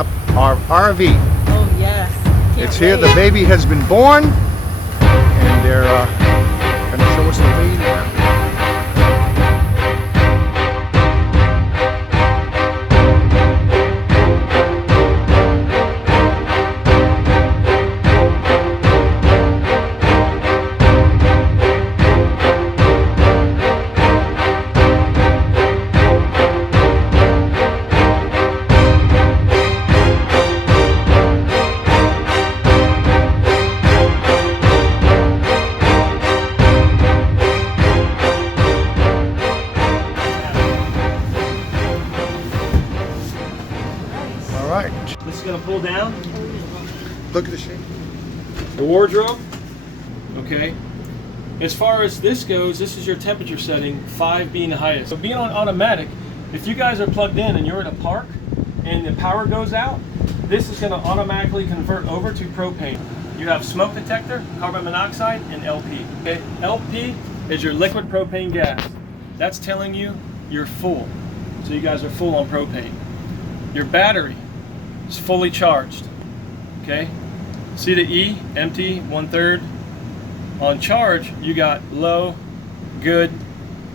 up our RV. Oh yes. It's here. The baby has been born, and they're going to show us the way now. This is going to pull down. Look at the shape. The wardrobe. Okay. As far as this goes, this is your temperature setting, 5 being the highest. So being on automatic, if you guys are plugged in and you're at a park and the power goes out, this is going to automatically convert over to propane. You have smoke detector, carbon monoxide, and LP. Okay. LP is your liquid propane gas. That's telling you you're full. So you guys are full on propane. Your battery is fully charged. Okay, see the E, empty, 1/3. On charge, you got low, good,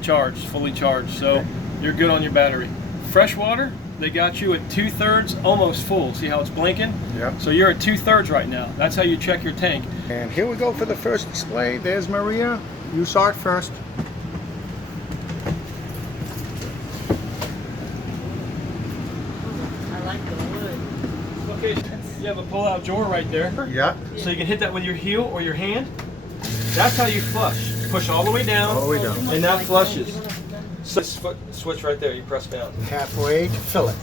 charged, fully charged. So you're good on your battery. Fresh water, they got you at 2/3, almost full. See how it's blinking? Yeah. So you're at 2/3 right now. That's how you check your tank. And here we go for the first display. There's Maria. You saw it first. I like the wood. Okay, you have a pull-out drawer right there. Yeah. So you can hit that with your heel or your hand. That's how you flush. Push all the way down. All the way down. And that flushes. So this switch right there, you press down. Halfway to fill it.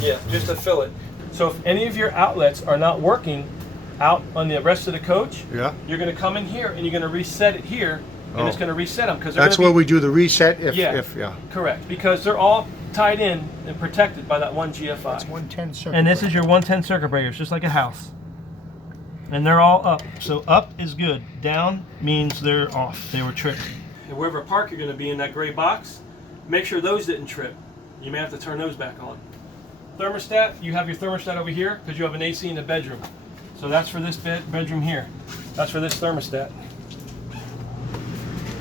Yeah, just to fill it. So if any of your outlets are not working out on the rest of the coach, Yeah. you're going to come in here and you're going to reset it here, and it's going to reset them because That's where we do the reset. If yeah. Correct, because they're all tied in and protected by that one GFI. That's 110 circuit. And this is your 110 circuit breakers, just like a house. And they're all up. So up is good. Down means they're off. They were tripped. And wherever park you're going to be in that gray box, make sure those didn't trip. You may have to turn those back on. Thermostat, you have your thermostat over here because you have an AC in the bedroom. So that's for this bedroom here. That's for this thermostat.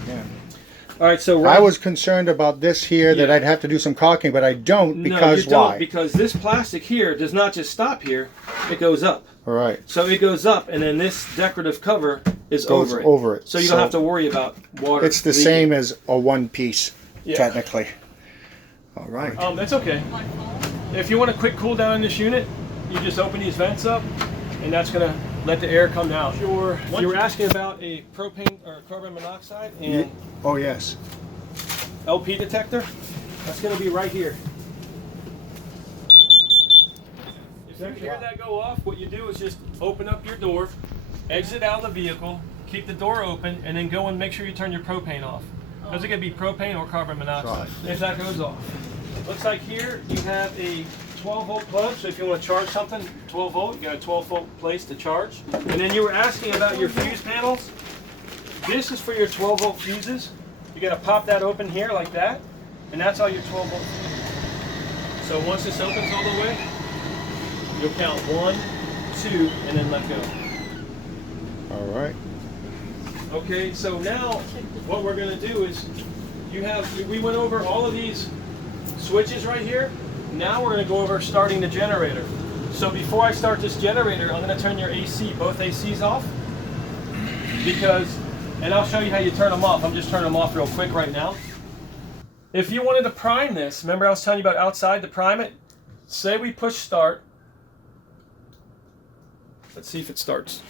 Yeah. All right, so I was concerned about this here, that I'd have to do some caulking, but I don't, because no, you why? don't, because this plastic here does not just stop here, it goes up. All right. So it goes up, and then this decorative cover is Goes over it. So you don't have to worry about water. It's the leaking. same as a one piece, Yeah. technically. All right. That's okay. If you want a quick cool down in this unit, you just open these vents up, and that's going to let the air come out. You were asking about a propane or carbon monoxide and Oh, yes. LP detector. That's going to be right here. If you hear that go off, what you do is just open up your door, exit out of the vehicle, keep the door open, and then go and make sure you turn your propane off. Because it could be propane or carbon monoxide if that goes off. Looks like here you have a 12-volt plug, so if you want to charge something, 12 volt, you got a 12-volt place to charge. And then you were asking about your fuse panels. This is for your 12-volt fuses. You got to pop that open here like that, and that's all your 12-volt fuses. So once this opens all the way, you'll count 1, 2, and then let go. All right. Okay, so now what we're going to do is we went over all of these switches right here. Now we're going to go over starting the generator. So before I start this generator, I'm going to turn your AC, both ACs off, and I'll show you how you turn them off. I'm just turning them off real quick right now. If you wanted to prime this, remember I was telling you about outside to prime it? Say we push start. Let's see if it starts.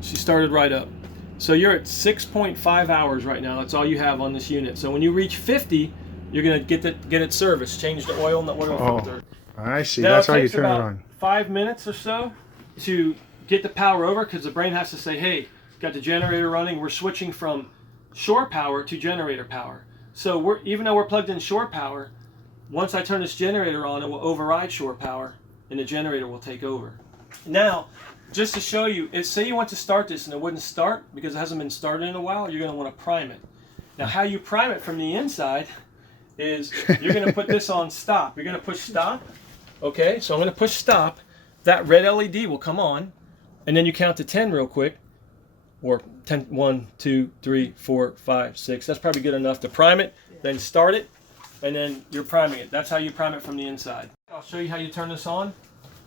She started right up. So you're at 6.5 hours right now. That's all you have on this unit. So when you reach 50, you're going to get it serviced. Change the oil and the oil filter. I see. Now, That's how you turn it about on. 5 minutes or so to get the power over, because the brain has to say, hey, got the generator running. We're switching from shore power to generator power. So even though we're plugged in shore power, once I turn this generator on, it will override shore power, and the generator will take over. Now, just to show you, say you want to start this and it wouldn't start because it hasn't been started in a while, you're going to want to prime it. Now, how you prime it from the inside is you're going to put this on stop. You're going to push stop, Okay, so I'm going to push stop. That red LED will come on, and then you count to 10 real quick. Or 10, 1, 2, 3, 4, 5, 6. That's probably good enough to prime it. Then start it, and then you're priming it. That's how you prime it from the inside. I'll show you how you turn this on.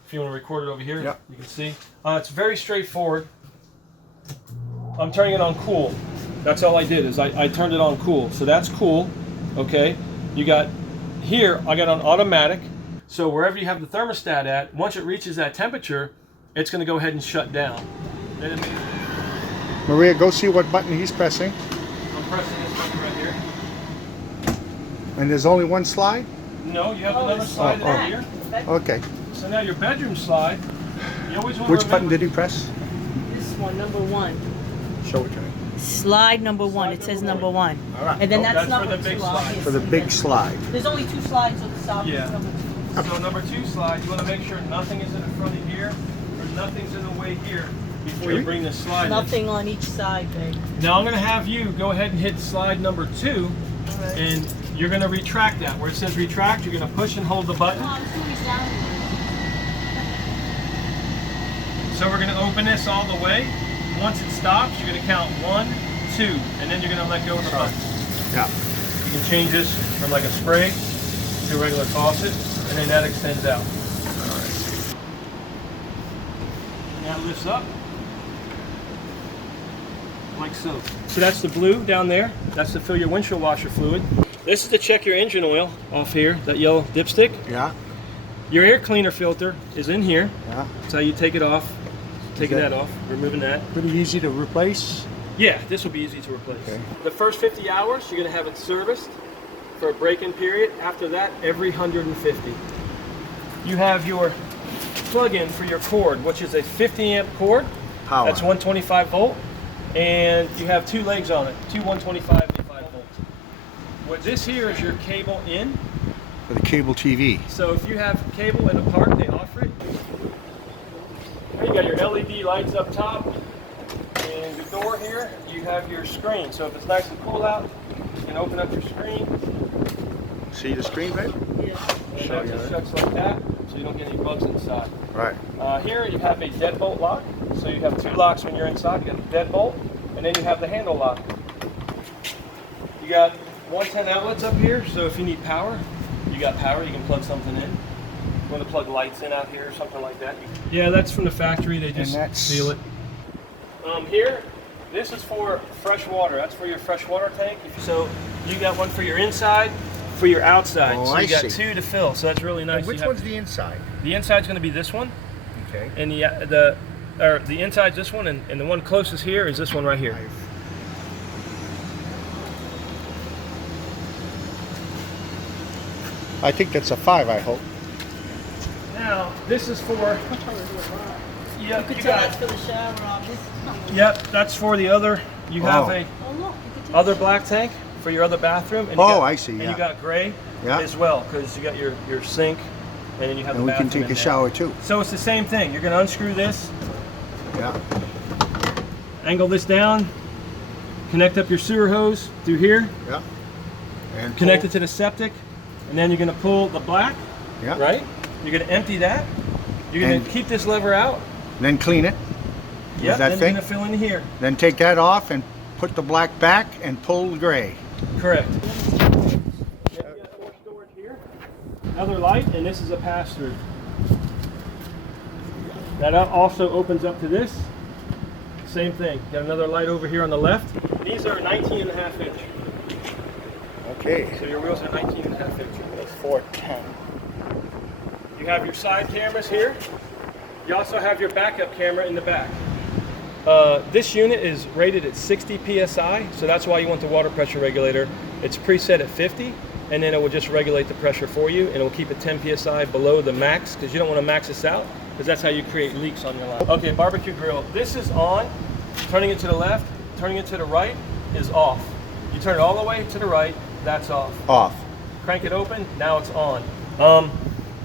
If you want to record it over here, Yep. you can see. It's very straightforward. I'm turning it on cool. That's all I did is I turned it on cool. So that's cool. Okay. You got here, I got on automatic. So wherever you have the thermostat at, once it reaches that temperature, it's going to go ahead and shut down. Then it, Maria, go see what button he's pressing. I'm pressing this button right here. And there's only one slide? No, you have another slide over here. Okay. So now your bedroom slide, you always want to Which button did he press? This one, number 1. Show it to me. Slide number 1. Slide It says number number 1. All right. And then Oh, that's that's for number the big 2. slide. obviously. For the big slide. There's only 2 slides, so the stop Yeah. is number 2. So number 2 slide, you want to make sure nothing is in the front of here, or nothing's in the way here before you bring this slide in. Nothing on each side, babe. Now I'm going to have you go ahead and hit slide number 2, Alright. and you're going to retract that. Where it says retract, you're going to push and hold the button. So we're going to open this all the way. Once it stops, you're going to count 1, 2, and then you're going to let go of the button. Yeah. You can change this from like a spray to a regular faucet, and then that extends out. Now it lifts up, like so. So that's the blue down there. That's to fill your windshield washer fluid. This is to check your engine oil off here, that yellow dipstick. Yeah. Your air cleaner filter is in here. Yeah. That's how you take it off. Taking that off, removing that. Pretty easy to replace. Yeah, this will be easy to replace. Okay. The first 50 hours, you're going to have it serviced for a break-in period. After that, every 150. You have your plug-in for your cord, which is a 50 amp cord. Power. That's 125 volt. And you have 2 legs on it, 2 125 and 5 volts. What this here is your cable in. For the cable TV. So if you have cable in a park, they offer it. Here you got your LED lights up top. And the door here, you have your screen. So if it's nice and cool out, you can open up your screen. See the screen, babe? Yeah. And that just shuts like that, so you don't get any bugs inside. Right. Here you have a deadbolt lock. So you have 2 locks when you're inside. You got the deadbolt, and then you have the handle lock. You got 110 outlets up here, so if you need power, you got power. You can plug something in. You want to plug lights in out here or something like that. Yeah, that's from the factory. They just seal it. Here, this is for fresh water. That's for your fresh water tank. So you got one for your inside, for your outside. Oh, so I you got see. 2 to fill. So that's really nice. And which You have- one's the inside? The inside's going to be this one, Okay. and the inside's this one, and the one closest here is this one right here. I think that's a 5, I hope. Now this is for. You Yep, could you tell got that's it. for the shower, obviously. Yep, that's for the other. You have Oh. a Oh, look. You could tell other black tank for your other bathroom. And you Oh, got- I see, And yeah. you got gray Yeah. as well, because you got your sink, and then you have And the we bathroom can take in a there. shower too. So it's the same thing. You're going to unscrew this, Yeah. angle this down, connect up your sewer hose through here, Yeah. And connect it to the septic, and then you're going to pull the black, Yeah. right? You're going to empty that. You're going And- to keep this lever out. Then clean it. Yep, that then thing? you're going to fill in here. Then take that off and put the black back and pull the gray. Correct. Then you got more storage here. Another light, and this is a pass-through. That also opens up to this. Same thing. Got another light over here on the left. These are 19 and a half inch. Okay. So your wheels are 19 and a half inch. That's 410. You have your side cameras here. You also have your backup camera in the back. This unit is rated at 60 psi, so that's why you want the water pressure regulator. It's preset at 50, and then it will just regulate the pressure for you, and it will keep it 10 psi below the max, because you don't want to max this out, because that's how you create leaks on your line. Okay, barbecue grill. This is on. Turning it to the left, turning it to the right is off. You turn it all the way to the right, that's off. Off. Crank it open, now it's on.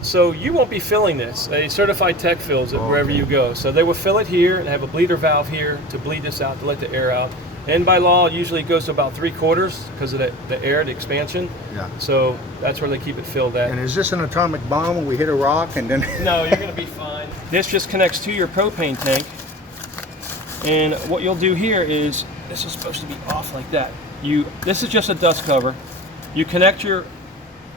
So you won't be filling this. A certified tech fills it wherever Okay. you go. So they will fill it here and have a bleeder valve here to bleed this out, to let the air out. And by law, usually it goes to about 3/4 because of the air, the expansion. Yeah. So that's where they keep it filled at. And is this an atomic bomb when we hit a rock and then? No, you're going to be fine. This just connects to your propane tank. And what you'll do here is, this is supposed to be off like that. This is just a dust cover. You connect your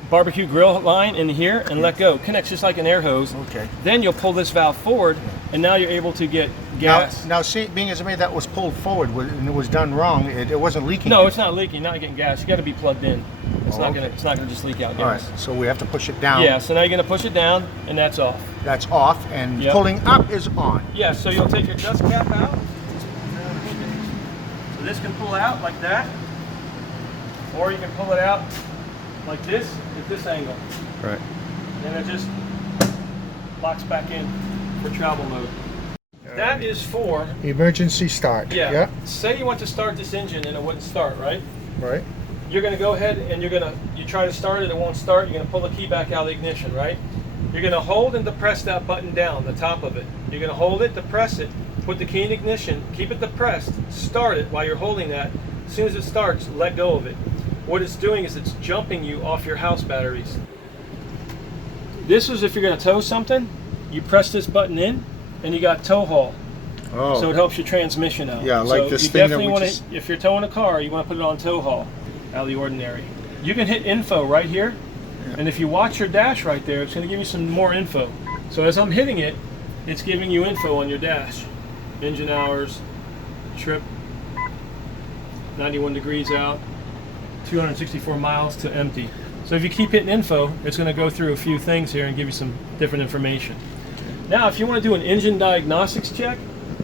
barbecue grill line in here and let go. Connects just like an air hose. Okay. Then you'll pull this valve forward, and now you're able to get gas. Now see, being as maybe that was pulled forward and it was done wrong, it wasn't leaking. No, it's not leaking. Not getting gas. You got to be plugged in. It's not okay. gonna. It's not gonna just leak out All gas. right. So we have to push it down. Yeah. So now you're gonna push it down, and that's off. That's off, and Yep. pulling up is on. Yeah. So you'll take your dust cap out. So this can pull out like that, or you can pull it out like this at this angle. Right. And it just locks back in for travel mode. That is for, Emergency start. yeah, say you want to start this engine and it wouldn't start, right? Right. You're going to go ahead and you try to start it, it won't start, you're going to pull the key back out of the ignition, right? You're going to hold and depress that button down, the top of it. You're going to hold it, depress it, put the key in ignition, keep it depressed, start it while you're holding that. As soon as it starts, let go of it. What it's doing is it's jumping you off your house batteries. This is if you're going to tow something, you press this button in and you got tow haul. Oh. So it helps your transmission out. Yeah, like so this you thing that definitely we want just... to, if you're towing a car, you want to put it on tow haul, out of the ordinary. You can hit info right here, and if you watch your dash right there, it's going to give you some more info. So as I'm hitting it, it's giving you info on your dash. Engine hours, trip, 91 degrees out, 264 miles to empty. So if you keep hitting info, it's going to go through a few things here and give you some different information. Now, if you want to do an engine diagnostics check,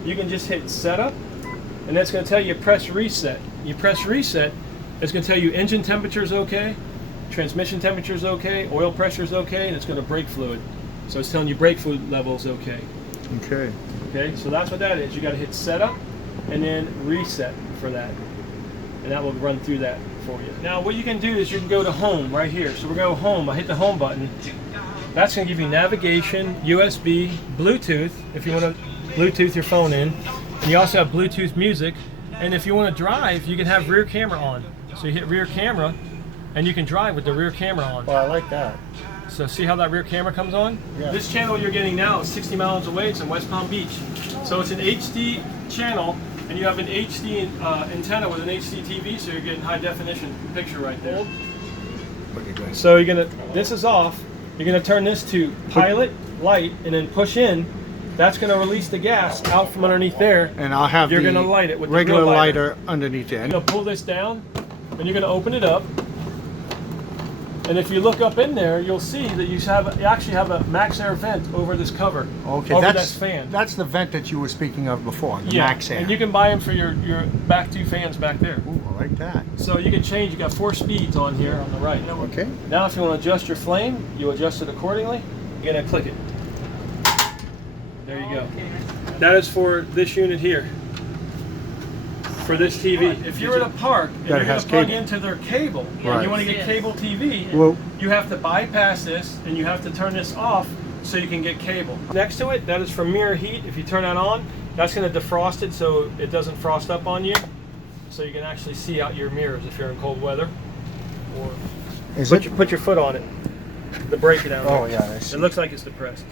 you can just hit setup, and that's going to tell you press reset. You press reset, it's going to tell you engine temperature is okay, transmission temperature is okay, oil pressure is okay, and it's going to brake fluid. So it's telling you brake fluid level is okay. Okay. Okay, so that's what that is. You got to hit setup and then reset for that, and that will run through that for you. Now, what you can do is you can go to home right here. So we're going to home. I hit the home button. That's going to give you navigation, USB, Bluetooth, if you want to Bluetooth your phone in. And you also have Bluetooth music. And if you want to drive, you can have rear camera on. So you hit rear camera, and you can drive with the rear camera on. Well, I like that. So see how that rear camera comes on? Yeah. This channel you're getting now is 60 miles away. It's in West Palm Beach. So it's an HD channel, and you have an HD antenna with an HD TV, so you're getting high definition picture right there. What are you doing? So you're gonna, this is off. You're gonna turn this to pilot, light, and then push in. That's gonna release the gas out from underneath there. And I'll have You're the gonna light it with the regular real lighter. underneath it. You're gonna pull this down, and you're gonna open it up. And if you look up in there, you'll see that you actually have a max air vent over this cover. Okay, over that's this fan. That's the vent that you were speaking of before, the Yeah, max air. and you can buy them for your back two fans back there. Ooh, I like that. So you can change. You got 4 speeds on here on the right. Okay. Now, if you want to adjust your flame, you adjust it accordingly. You're gonna click it. There you go. That is for this unit here. For this TV. If you're at a park and That you're going has to plug cable. into their cable, and Right. you want to get cable TV, Well, you have to bypass this and you have to turn this off so you can get cable. Next to it, that is for mirror heat. If you turn that on, that's going to defrost it so it doesn't frost up on you. So you can actually see out your mirrors if you're in cold weather. Or put your foot on it. The brake down there. Oh yeah, I see. It looks like it's depressed.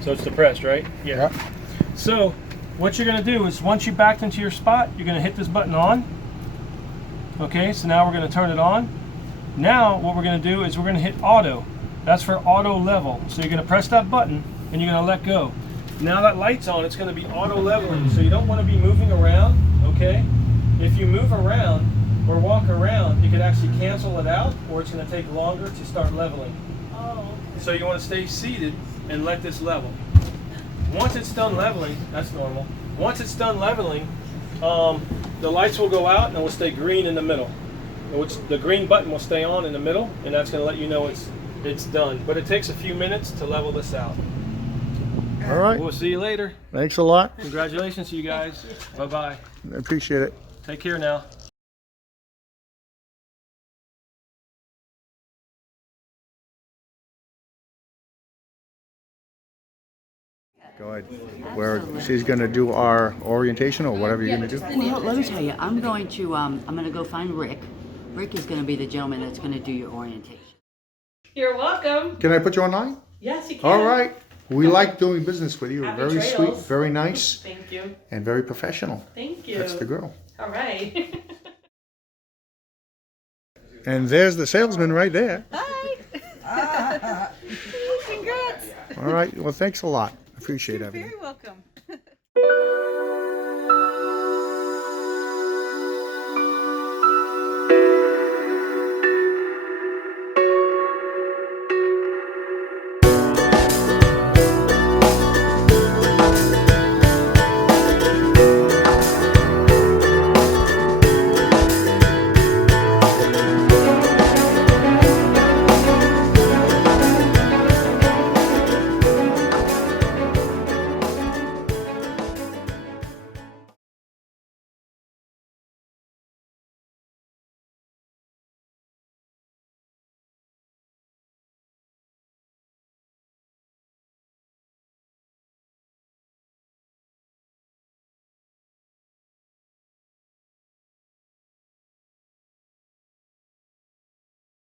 So it's depressed, right? Yeah. So what you're going to do is once you backed into your spot, you're going to hit this button on. Okay, so now we're going to turn it on. Now what we're going to do is we're going to hit auto. That's for auto level. So you're going to press that button and you're going to let go. Now that light's on, it's going to be auto leveling. So you don't want to be moving around, okay? If you move around or walk around, you could actually cancel it out, or it's going to take longer to start leveling. Oh. So you want to stay seated and let this level. Once it's done leveling, that's normal. Once it's done leveling, the lights will go out and it will stay green in the middle. The green button will stay on in the middle, and that's going to let you know it's done. But it takes a few minutes to level this out. All right. We'll see you later. Thanks a lot. Congratulations to you guys. Bye-bye. I appreciate it. Take care now. Go ahead. Where she's going to do our orientation or whatever you're going to do. Well, let me tell you, I'm going to go find Rick. Rick is going to be the gentleman that's going to do your orientation. You're welcome. Can I put you online? Yes, you can. All right. We like doing business with you. Happy Very trails. sweet, very nice, Thank you. and very professional. Thank you. That's the girl. All right. And there's the salesman right there. Hi. Congrats. All right. Well, thanks a lot. Appreciate it. Very welcome.